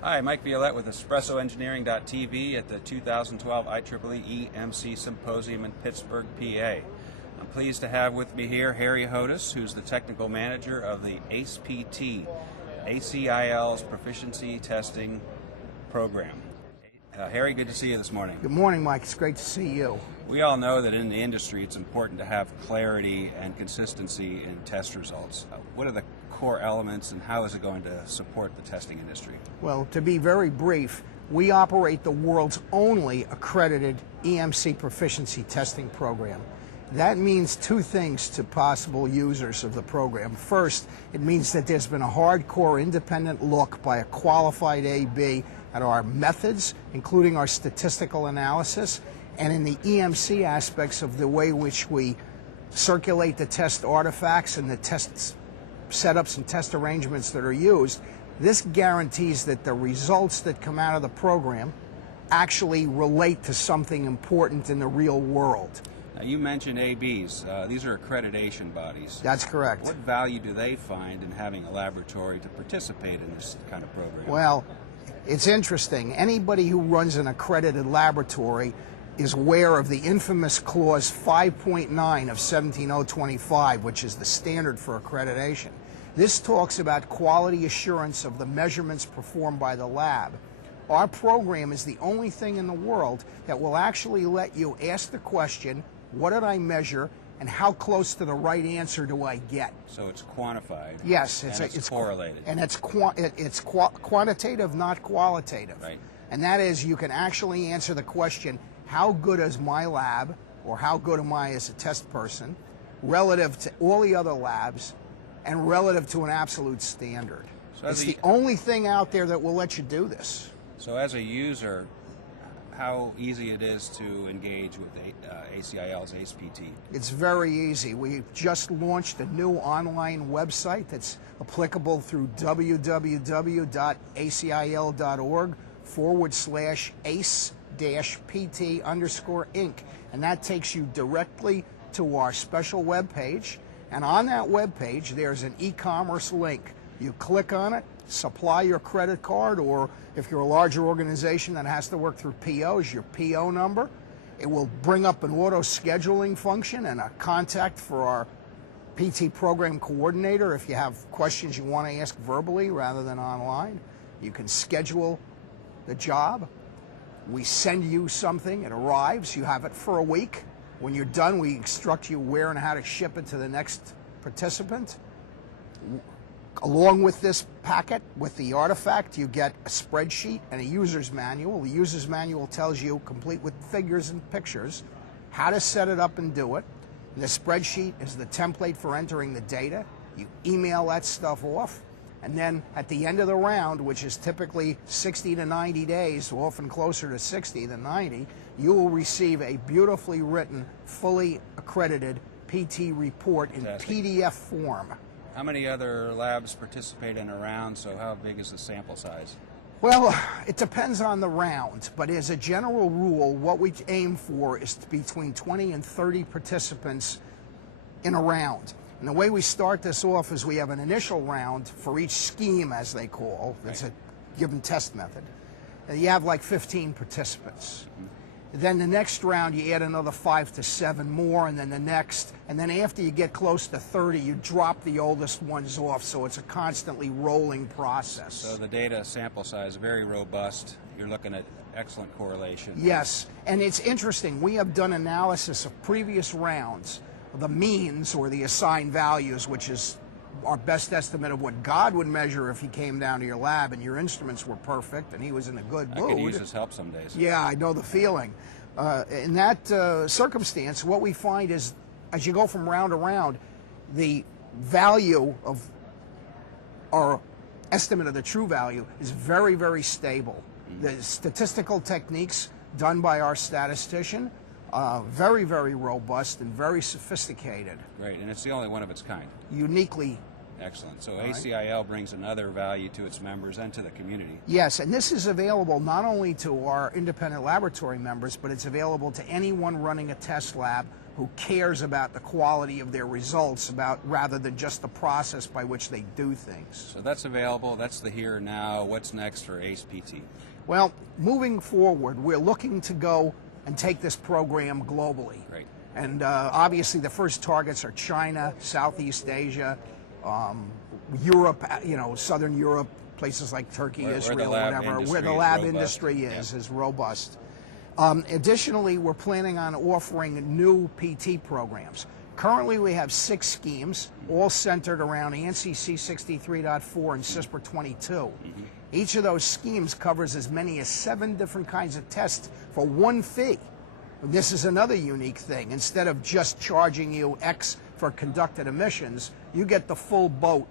Hi, Mike Violette with EspressoEngineering.tv at the 2012 IEEE EMC Symposium in Pittsburgh, PA. I'm pleased to have with me here Harry Hodes, who's the Technical Manager of the ACE-PT, ACIL's Proficiency Testing Program. Harry, good to see you this morning. Good morning, Mike. It's great to see you. We all know that in the industry it's important to have clarity and consistency in test results. What are the core elements and how is it going to support the testing industry? Well, to be very brief, we operate the world's only accredited EMC proficiency testing program. That means two things to possible users of the program. First, it means that there's been a hardcore independent look by a qualified AB at our methods, including our statistical analysis, and in the EMC aspects of the way in which we circulate the test artifacts and the test setups and test arrangements that are used. This guarantees that the results that come out of the program actually relate to something important in the real world. Now, you mentioned ABs. These are accreditation bodies. That's correct. What value do they find in having a laboratory to participate in this kind of program? Well, it's interesting. Anybody who runs an accredited laboratory is aware of the infamous clause 5.9 of 17025, which is the standard for accreditation. This talks about quality assurance of the measurements performed by the lab. Our program is the only thing in the world that will actually let you ask the question, what did I measure, and how close to the right answer do I get? So it's quantified. Yes, it's correlated. And it's quantitative, not qualitative. Right. And that is, you can actually answer the question, how good is my lab, or how good am I as a test person, relative to all the other labs, and relative to an absolute standard. So it's the only thing out there that will let you do this. So as a user, how easy it is to engage with ACIL's ACE-PT? It's very easy. We've just launched a new online website that's applicable through www.acil.org/ace-pt_inc, and that takes you directly to our special web page. And on that web page, there's an e-commerce link. You click on it, supply your credit card, or if you're a larger organization that has to work through POs, your PO number. It will bring up an auto-scheduling function and a contact for our PT program coordinator if you have questions you want to ask verbally rather than online. You can schedule the job. We send you something, it arrives, you have it for a week. When you're done, we instruct you where and how to ship it to the next participant. Along with this packet, with the artifact, you get a spreadsheet and a user's manual. The user's manual tells you, complete with figures and pictures, how to set it up and do it. And the spreadsheet is the template for entering the data. You email that stuff off, and then at the end of the round, which is typically 60 to 90 days, often closer to 60 than 90, you will receive a beautifully written, fully accredited PT report in PDF form. How many other labs participate in a round, so how big is the sample size? Well, it depends on the round, but as a general rule, what we aim for is between 20 and 30 participants in a round. And the way we start this off is we have an initial round for each scheme, as they call. It's a given test method. And you have like 15 participants. Then the next round, you add another 5 to 7 more, and then the next. And then after you get close to 30, you drop the oldest ones off, so it's a constantly rolling process. So the data sample size is very robust. You're looking at excellent correlation. Yes, and it's interesting. We have done analysis of previous rounds, the means or the assigned values, which is our best estimate of what God would measure if he came down to your lab and your instruments were perfect and he was in a good mood. I could use his help some days. Yeah, I know the feeling. In that circumstance, what we find is, as you go from round to round, the value of our estimate of the true value is very, very stable. The statistical techniques done by our statistician, very, very robust and very sophisticated. Great, and it's the only one of its kind. Uniquely Excellent. So ACIL brings another value to its members and to the community. Yes, and this is available not only to our independent laboratory members, but it's available to anyone running a test lab who cares about the quality of their results, rather than just the process by which they do things. So that's available. That's the here and now. What's next for ACE-PT? Well, moving forward, we're looking to go and take this program globally. Great. And obviously the first targets are China, Southeast Asia, Europe, Southern Europe, places like Turkey, Israel, whatever, where the lab industry is robust. Additionally, we're planning on offering new PT programs. Currently, we have 6 schemes, all centered around ANSI C63.4 and CISPR 22. Each of those schemes covers as many as 7 different kinds of tests for one fee. This is another unique thing. Instead of just charging you X for conducted emissions, you get the full boat.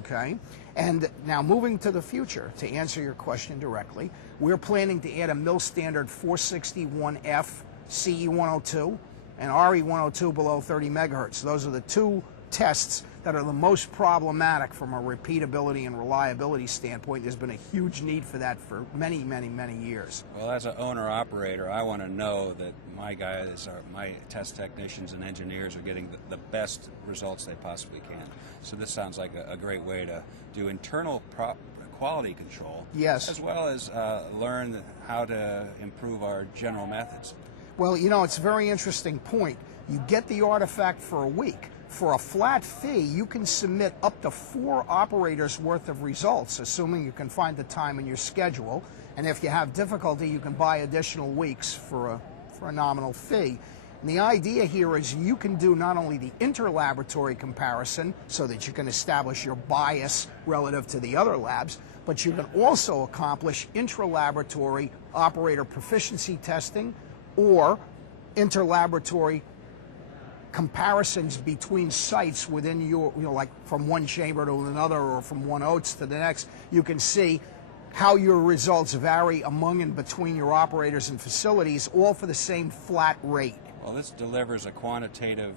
Okay? And now moving to the future, to answer your question directly, we're planning to add a mill standard 461F CE102 and RE102 below 30 megahertz. Those are the 2 tests that are the most problematic from a repeatability and reliability standpoint. There's been a huge need for that for many, many, many years. Well, as an owner-operator, I want to know that my guys, my test technicians and engineers are getting the best results they possibly can. So this sounds like a great way to do internal quality control, yes, as well as learn how to improve our general methods. Well, it's a very interesting point. You get the artifact for a week. For a flat fee, you can submit up to 4 operators worth of results, assuming you can find the time in your schedule. And if you have difficulty, you can buy additional weeks for a nominal fee. And the idea here is you can do not only the interlaboratory comparison so that you can establish your bias relative to the other labs, but you can also accomplish intralaboratory operator proficiency testing or interlaboratory comparisons between sites within your, like from one chamber to another or from one Hodes to the next. You can see how your results vary among and between your operators and facilities, all for the same flat rate. Well, this delivers a quantitative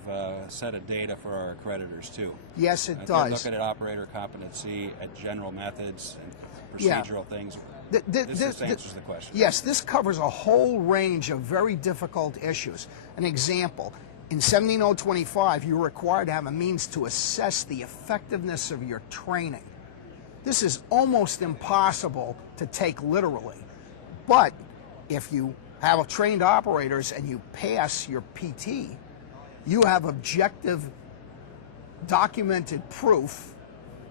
set of data for our accreditors, too. Yes, it does. They're looking at operator competency, at general methods, and procedural things. This answers the question. Yes, this covers a whole range of very difficult issues. An example, in 17025, you're required to have a means to assess the effectiveness of your training. This is almost impossible to take literally. But if you have trained operators and you pass your PT, you have objective, documented proof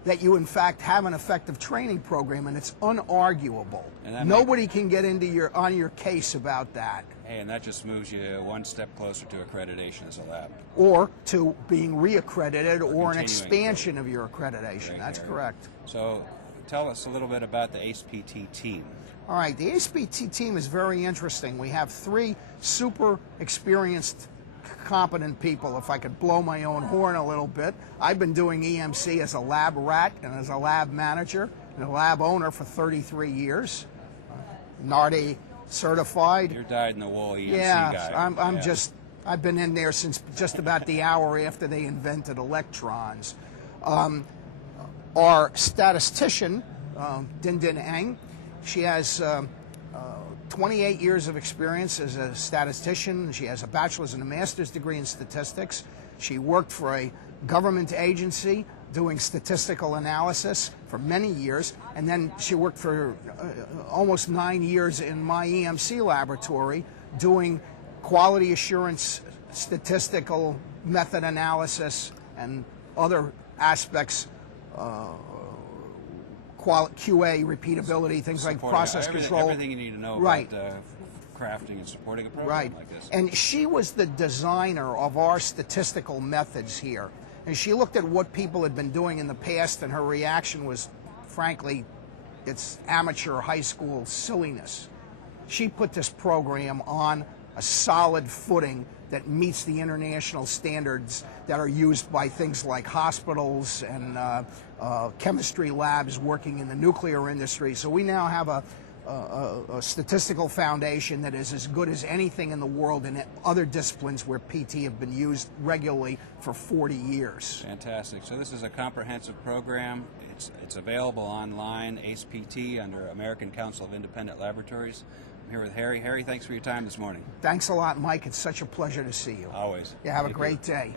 that you in fact have an effective training program, and it's unarguable. Nobody can get on your case about that. Hey, and that just moves you one step closer to accreditation as a lab. Or to being reaccredited or an expansion of your accreditation. That's correct. So tell us a little bit about the ACE-PT team. All right, the ACE-PT team is very interesting. We have 3 super experienced, competent people. If I could blow my own horn a little bit, I've been doing EMC as a lab rat and as a lab manager and a lab owner for 33 years. NARDE certified. You're dyed-in-the-wool EMC guy. I've been in there since just about the hour after they invented electrons. Our statistician, Din Din Eng, she has 28 years of experience as a statistician. She has a bachelor's and a master's degree in statistics. She worked for a government agency doing statistical analysis for many years, and then she worked for almost 9 years in my EMC laboratory doing quality assurance, statistical method analysis, and other aspects, QA, repeatability, things like process control. Everything you need to know about crafting and supporting a program like this. And she was the designer of our statistical methods here. And she looked at what people had been doing in the past, and her reaction was, frankly, it's amateur high school silliness. She put this program on a solid footing that meets the international standards that are used by things like hospitals and chemistry labs working in the nuclear industry. So we now have a a statistical foundation that is as good as anything in the world in other disciplines where PT have been used regularly for 40 years. Fantastic. So this is a comprehensive program. It's available online, ACE PT, under American Council of Independent Laboratories. I'm here with Harry. Harry, thanks for your time this morning. Thanks a lot, Mike. It's such a pleasure to see you. Always. Yeah, have Thank a great you. day.